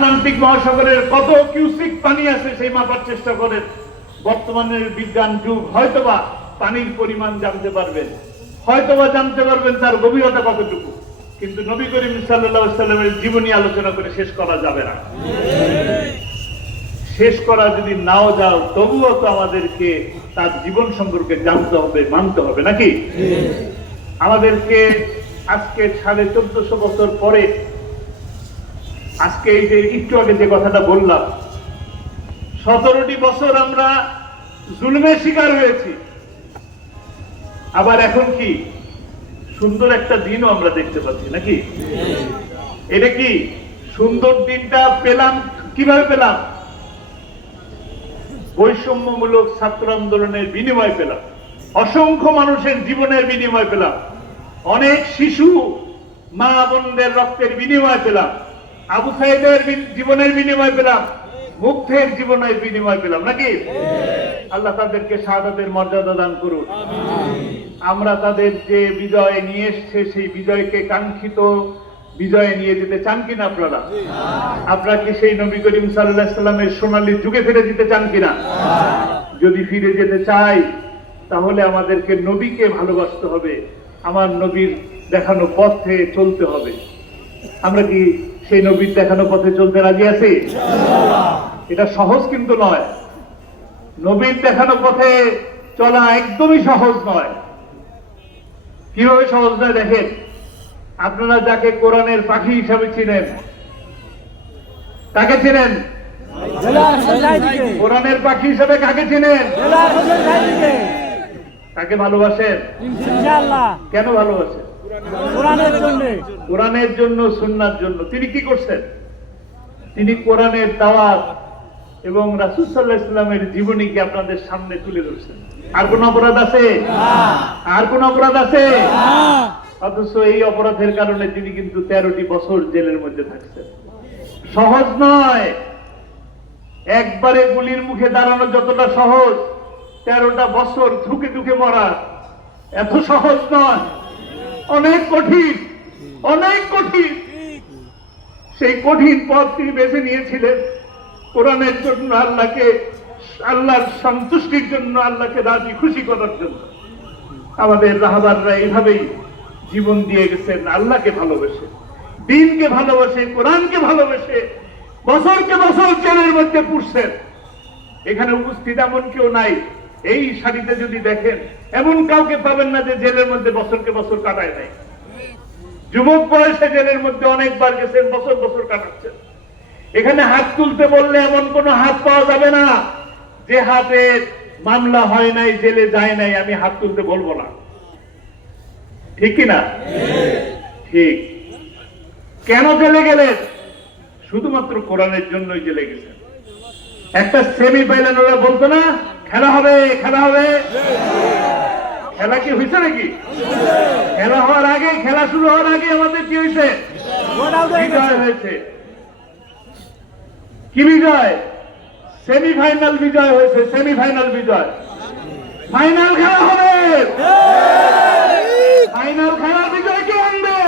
Atlantic মহাসাগরের কত cusec পানি আছে সেই মাপার চেষ্টা করেন। বর্তমানের বিজ্ঞান যুগ, হয়তোবা পানির পরিমাণ জানতে পারবেন, হয়তোবা জানতে পারবেন তার গভীরতা কতটুকু, কিন্তু নবী করিম সাল্লাল্লাহু আলাইহি ওয়াসাল্লামের জীবনী আলোচনা করে শেষ করা যাবে না। শেষ করা যদি নাও যাও, তবুও তো আমাদেরকে তার জীবন সম্পর্কে জানতে হবে, মানতে হবে, নাকি? আমাদেরকে আজকে 1450 বছর পরে, আজকে এই যে একটু আগে যে কথাটা বললাম, 17টি বছর আমরা জুলুমের শিকার হয়েছি। আবার এখন কি সুন্দর একটা দিনও আমরা দেখতে পাচ্ছি, নাকি? এটা কি সুন্দর দিনটা পেলাম কিভাবে পেলাম? বৈষম্যমূলক ছাত্র আন্দোলনের বিনিময় পেলাম, অসংখ্য মানুষের জীবনের বিনিময় পেলাম, অনেক শিশু মা বোনদের রক্তের বিনিময় পেলাম, আবু সাইদের জীবনের বিনিময় পেলাম, মুগ্ধের জীবনের বিনিময় পেলাম, নাকি? আল্লাহ তাদেরকে শাহাদাতের মর্যাদা দান করুন। আমরা তাদের যে বিজয় নিয়ে এসছে, সেই বিজয়কে কাঙ্ক্ষিত বিজয়ে নিয়ে যেতে চান কিনা আপনারা? আপনারা কি সেই নবী করিম সাল্লাল্লাহু আলাইহি সাল্লামের সোনালী যুগে ফিরে যেতে চান কিনা? যদি ফিরে যেতে চাই, তাহলে আমাদেরকে নবীকে ভালোবাসতে হবে, আমার নবীর দেখানো পথে চলতে হবে। আমরা কি সেই নবীর দেখানো পথে চলতে রাজি আছি? এটা সহজ কিন্তু নয়। নবীর দেখানো পথে চলা একদমই সহজ নয়। কিভাবে সহজ নয় দেখেন, আপনারা যাকে কোরআনের পাখি হিসাবে চিনেন, কাকে চিনেন? কোরআনের পাখি হিসাবে কাকে চিনেন? কাকে ভালোবাসেন? কেন ভালোবাসেন? কোরআনের জন্য, সুন্নাহর জন্য। তিনি কি করছেন? তিনি কোরআনের দাওয়াত এবং রাসূল সাল্লাল্লাহু আলাইহি ওয়াসাল্লামের জীবনীকে আপনাদের সামনে তুলে ধরছেন। আর কোন অপরাধ আছে? আর কোন অপরাধ আছে? অথচ এই অপরাধের কারণে তিনি কিন্তু 13টি বছর জেলের মধ্যে থাকছেন। সহজ নয়। একবারে গুলির মুখে দাঁড়ানো যতটা সহজ, 13টা বছর ধুকে ধুকে মরা এত সহজ নয়। অনেক কঠিন, অনেক কঠিন। সেই কঠিন পথ তিনি বেছে নিয়েছিলেন কোরআনের জন্য, আল্লাহকে, আল্লাহর সন্তুষ্টির জন্য, আল্লাহকে রাজি খুশি করার জন্য। আমাদের রাহবাররা এইভাবেই জীবন দিয়ে গেছেন, আল্লাহকে ভালোবেসে, দ্বীনকে ভালোবেসে, কোরআনকে ভালোবেসে, বছরকে বছর জেলের মধ্যে পুষছেন। এখানে উপস্থিত এমন কেউ নাই, এই সারিতে যদি দেখেন এমন কাউকে পাবেন না যে জেলের মধ্যে বছরকে বছর কাটায় নাই। যুবক বয়সে জেলের মধ্যে অনেকবার গেছেন, বছর বছর কাটাচ্ছেন। এখানে হাত তুলতে বললে এমন কোন হাত পাওয়া যাবে না যে হাতে মামলা হয় নাই, জেলে যায় নাই, আমি হাত তুলতে বলবো না। ঠিক কিনা? ঠিক। কেন জেলে গেলেন? শুধুমাত্র কোরআনের জন্যই জেলে গেছেন। একটা সেমিফাইনাল ওরা বলতো না, খেলা হবে, খেলা হবে। খেলা কি হয়েছে নাকি? খেলা হওয়ার আগে, খেলা শুরু হওয়ার আগে আমাদের কি হয়েছে? বিজয় হয়েছে। কি বিজয়? সেমিফাইনাল বিজয় হয়েছে, সেমিফাইনাল বিজয়। ফাইনাল খেলা হবে। ফাইনাল খেলার বিজয় কে আনবে?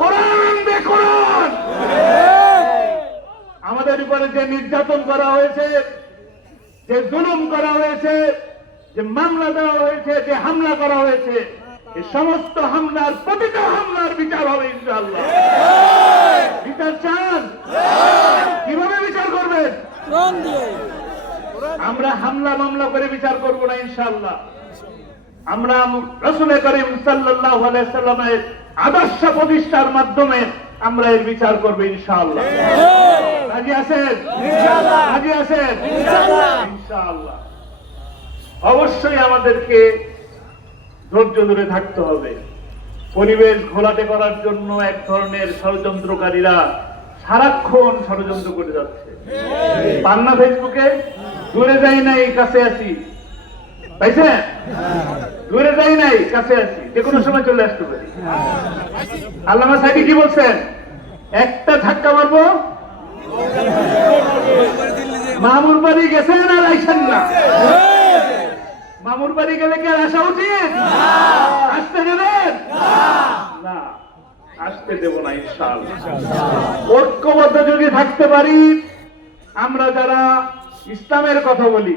কোরআন আনবে, কোরআন। আমাদের উপরে যে নির্যাতন করা হয়েছে, যে জুলুম করা হয়েছে, যে মামলা দেওয়া হয়েছে, যে হামলা করা হয়েছে, এই সমস্ত হামলার, প্রতিটা হামলার বিচার হবে ইনশাআল্লাহ। বিচার চান? কিভাবে বিচার করবেন? আমরা হামলা মামলা করে বিচার করব না ইনশাআল্লাহ। আমরা রাসূল করিম সাল্লাল্লাহু আলাইহি ওয়াসাল্লামের আদর্শ প্রতিষ্ঠার মাধ্যমে আমরা এর বিচার করব ইনশাআল্লাহ। রাজি আছেন? ইনশাআল্লাহ। রাজি আছেন? ইনশাআল্লাহ। ইনশাআল্লাহ। অবশ্যই আমাদেরকে ধৈর্য ধরে থাকতে হবে। পরিবেশ ঘোলাটে করার জন্য এক ধরনের ষড়যন্ত্রকারীরা সারাক্ষণ ষড়যন্ত্র করে যাচ্ছে। পান্না ফেসবুকে দূরে যাই নাই, কাছে আছি, পাইছে? দূরে যাই নাই, কাছে আছি, যে কোনো সময় চলে আসতে পারি। আল্লামা সাইদি কি বলছেন? একটা ধাক্কা মারবো, মামুর বাড়ি গেছেন আর আইসেন না। মামুর বাড়ি গেলে কি আর আসা উচিত? আসতে দেবেন না, আসতে দেব না ইনশাআল্লাহ। ঐক্যবদ্ধ যদি থাকতে পারি আমরা যারা ইসলামের কথা বলি,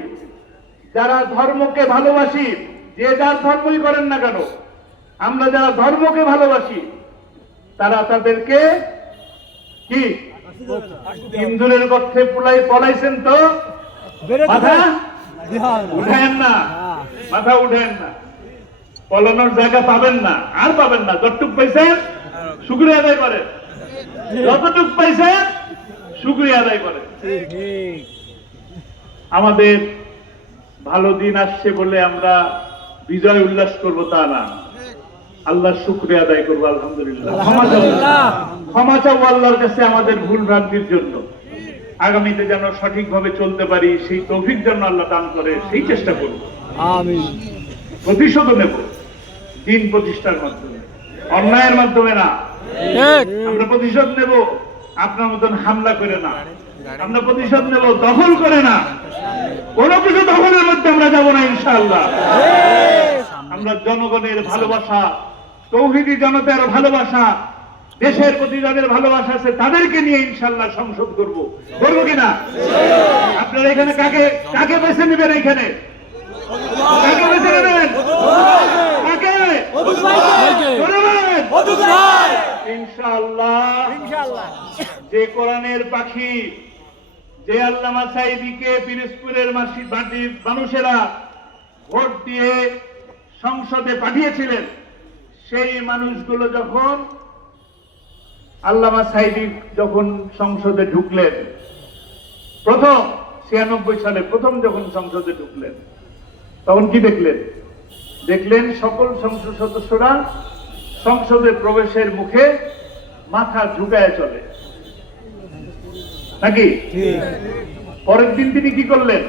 যারা ধর্মকে ভালোবাসি, যে যার ধর্মই করেন না কেন, আমরা যারা ধর্মকে ভালোবাসি তারা তাদেরকে কি ইন্দুরের গর্তে পলাইছেন তো মাথা উঠেন না, মাথা উঠেন না, পলানোর জায়গা পাবেন না, আর পাবেন না। যতটুক পাইছেন শুকরিয়া আদায় করেন, যতটুক পাইছেন শুকরিয়া আদায় করেন। আমাদের ভালো দিন আসছে বলে আমরা বিজয় উল্লাস করব তা না, আল্লাহর শুকরিয়া আদায় করবো। আলহামদুলিল্লাহ, ক্ষমা চাও আল্লাহর কাছে আমাদের ভুল ভ্রান্তির জন্য। আগামীতে যেন সঠিকভাবে চলতে পারি সেই তৌফিক যেন আল্লাহ দান করে, সেই চেষ্টা করব। আমিন। প্রতিশোধ নেব দিন প্রতিষ্ঠার মাধ্যমে, অন্যায়ের মাধ্যমে না। আমরা প্রতিশোধ নেব আপনার মতন হামলা করে না, আমরা প্রতিশোধ নেব দখল করে না, কোন কিছু দখলের মধ্যে আমরা যাব না ইনশাআল্লাহ। আমরা জনগণের ভালোবাসা, তৌহিদি জনতার ভালোবাসা, দেশের প্রতি যাদের ভালোবাসা আছে তাদেরকে নিয়ে ইনশাআল্লাহ সংসদ করব, করবো কিনা? আপনারা এখানে কাকে কাকে বেছে নেবেন? এখানে কাকে বেছে নেবেন? কাকে? ইনশাআল্লাহ যে কোরআনের পাখি, যে আল্লামা সাঈদীকে পিরোজপুরের মাটির মানুষেরা ভোট দিয়ে সংসদে পাঠিয়েছিলেন, সেই মানুষগুলো যখন আল্লামা সাঈদী যখন সংসদে ঢুকলেন, প্রথম 96 সালে প্রথম যখন সংসদে ঢুকলেন, তখন কি দেখলেন? দেখলেন সকল সংসদ সদস্যরা সংসদে প্রবেশের মুখে মাথা ঝুঁকায় চলে, নাকি? পরের দিন তিনি কি করলেন?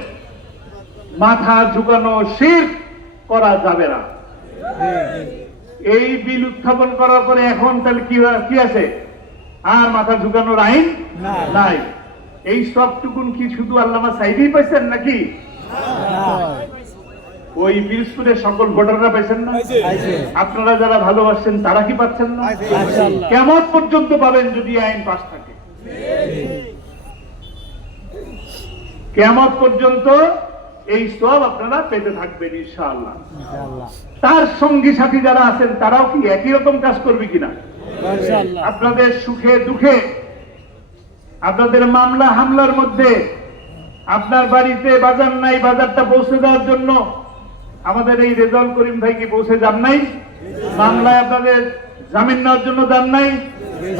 মাথা ঝুঁকানো শিরক করা যাবে না, এই বিল উত্থাপন করার পরে এখন তাহলে কি আছে? আর মাথা ঝুঁকানোর আইন নাই। এই সবটুকুন কি শুধু আল্লামা সাঈদী পাইছেন নাকি? ওই পিরোজপুরের সকল ভোটাররা পাইছেন না? আপনারা যারা ভালোবাসেন তারা কি পাচ্ছেন না? কিয়ামত পর্যন্ত পাবেন যদি আইন পাস থাকে। কিয়ামত পর্যন্ত এই সব আপনারা পেতে থাকবেন ইনশাআল্লাহ। তার সঙ্গী সাথী যারা আছেন তারাও কি একই রকম কাজ করবে কিনা? আপনাদের সুখে দুঃখে, আপনাদের মামলা হামলার মধ্যে, আপনার বাড়িতে বাজার নাই, বাজারটা পৌঁছে দেওয়ার জন্য আমাদের এই রেজাউল করিম ভাই কি পৌঁছে যান নাই? মামলায় আপনাদের জামিন নেওয়ার জন্য যান নাই?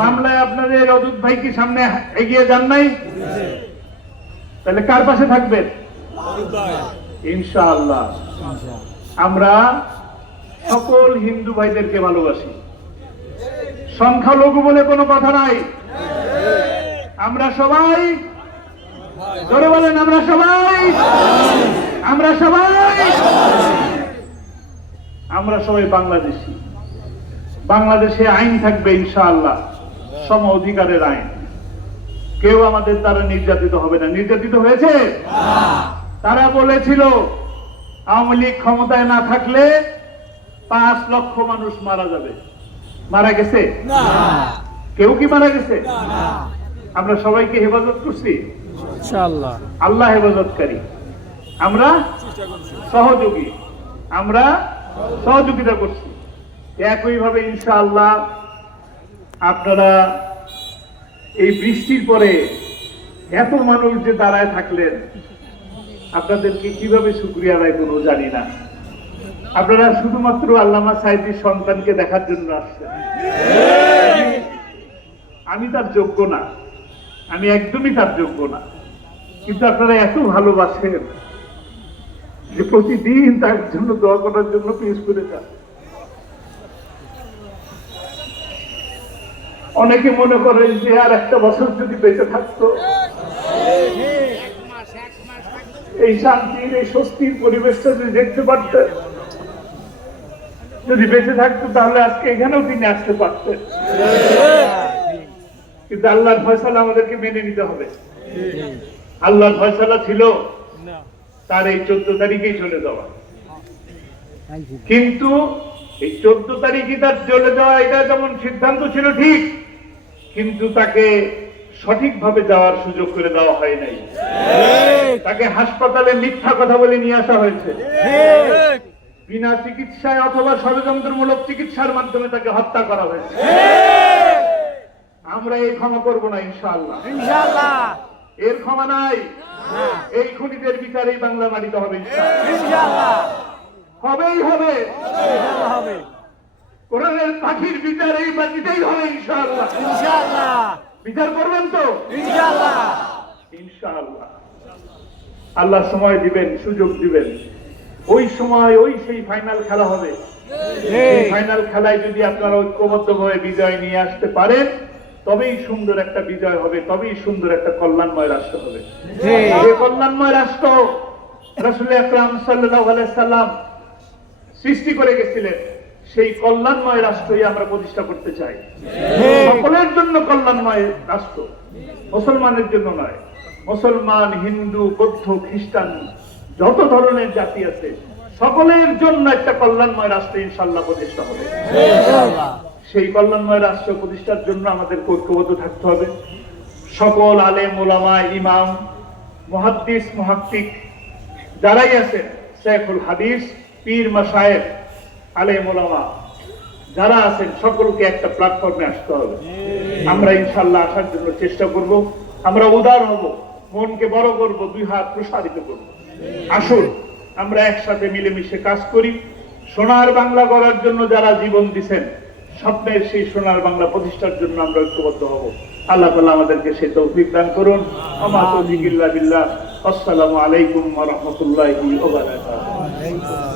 মামলায় আপনাদের অদূত ভাই কি সামনে এগিয়ে যান নাই? তাহলে কার পাশে থাকবেন? ইনশাআল্লাহ। আমরা সকল হিন্দু ভাইদেরকে ভালোবাসি, সংখ্যালঘু বলে কোনো কথা নাই। আমরা সবাই জোরে বলেন, আমরা সবাই বাংলাদেশী। বাংলাদেশে আইন থাকবে ইনশাআল্লাহ, সম অধিকারের আইন। কেউ আমাদের দ্বারা নির্যাতিত হবে না। নির্যাতিত হয়েছে? তারা বলেছিল আওয়ামী লীগ ক্ষমতায় না থাকলে 5 লক্ষ মানুষ মারা যাবে। মারা গেছে? কেউ কি মারা গেছে? আমরা সবাইকে হেফাজত করছি ইনশাআল্লাহ। আল্লাহ হেফাজতকারী, আমরা সহযোগী, আমরা সহযোগিতা করছি। একইভাবে ইনশাআল্লাহ আপনারা এই বৃষ্টির পরে এত মানুষ যে দাঁড়ায় থাকলেন, আপনাদেরকে কিভাবে শুকরিয়া আদায় করবো জানি না। আপনারা শুধুমাত্র আল্লামা সাঈদীর সন্তানকে দেখার জন্য আসছেন। আমি তার যোগ্য না, আমি একদমই তার যোগ্য না, কিন্তু আপনারা এত ভালোবাসেন যে প্রতিদিন তার জন্য দোয়া করার জন্য পেশ করে যান। অনেকে মনে করেন যে আর একটা বছর যদি বেঁচে থাকতো, এই শান্তির, এই স্বস্তির পরিবেশটা যদি দেখতে পারতেন, যদি বেঁচে থাকতো তাহলে আজকে এখানেও তিনি আসতে পারতেন। কিন্তু আল্লাহর ফয়সালা আমাদেরকে মেনে নিতে হবে। আল্লাহর ফয়সালা ছিল তার এই 14 তারিখেই চলে যাওয়া, কিন্তু এই 14 তারিখে তার চলে যাওয়া এটা যেমন সিদ্ধান্ত ছিল ঠিক, কিন্তু তাকে সঠিকভাবে যাওয়ার সুযোগ করে দেওয়া হয় নাই। তাকে হাসপাতালে মিথ্যা কথা বলে নিয়ে আসা হয়েছে, বিনা চিকিৎসায় অথবা ষড়যন্ত্রমূলক চিকিৎসার মাধ্যমে তাকে হত্যা করা হয়েছে। আমরা এই ক্ষমা করব না ইনশাআল্লাহ। এর ক্ষমা নাই। এই খুনিদের বিচার এই বাংলা মাটিতে হবে ইনশাআল্লাহ। হবেই হবে। কোরআনের পাখির বিচার এই মাটিতেই হবে ইনশাআল্লাহ। বিচার করবেন তো ইনশাআল্লাহ। আল্লাহ সময় দিবেন, সুযোগ দিবেন, ওই সময় ওই সেই ফাইনাল খেলা হবে। এই ফাইনাল খেলায় যদি আপনারা ঐক্যবদ্ধভাবে বিজয় নিয়ে আসতে পারেন, তবেই সুন্দর একটা বিজয় হবে, তবেই সুন্দর একটা কল্যাণময় রাষ্ট্র হবে। যে কল্যাণময় রাষ্ট্র রাসূল আকরাম সাল্লাল্লাহু আলাইহি সাল্লাম সৃষ্টি করে গেছিলেন, সেই কল্যাণময় রাষ্ট্রই আমরা প্রতিষ্ঠা করতে চাই। সকলের জন্য কল্যাণময় রাষ্ট্র, মুসলমানের জন্য নয়। মুসলমান, হিন্দু, বৌদ্ধ, খ্রিস্টান, যত ধরনের জাতি আছে সকলের জন্য একটা কল্যাণময় রাষ্ট্র ইনশাআল্লাহ প্রতিষ্ঠা হবে। সেই কল্যাণময় রাষ্ট্র প্রতিষ্ঠার জন্য আমাদের ঐক্যবদ্ধ থাকতে হবে। সকল আলেম, ওলামা, ইমাম, মুহাদ্দিস, মুহাক্কিক যারাই আছেন, শেখুল হাদিস, পীর, মাশায়েখ, আলেম, ওলামা যারা আছেন, সকলকে একটা প্ল্যাটফর্মে আসতে হবে। আমরা ইনশাআল্লাহ আসার জন্য চেষ্টা করব। আমরা উদার হব, মনকে বড় করব, দুই হাত প্রসারিত করব। আসুন আমরা একসাথে মিলেমিশে কাজ করি। সোনার বাংলা গড়ার জন্য যারা জীবন দিচ্ছেন, স্বপ্নের সেই সোনার বাংলা প্রতিষ্ঠার জন্য আমরা ঐক্যবদ্ধ হব। আল্লাহ তাআলা আমাদেরকে সেই তৌফিক দান করুন। আমা তৌফিক ইল্লা বিল্লাহ। আসসালামু আলাইকুম ওয়া রাহমাতুল্লাহি ওয়া বারাকাতুহু।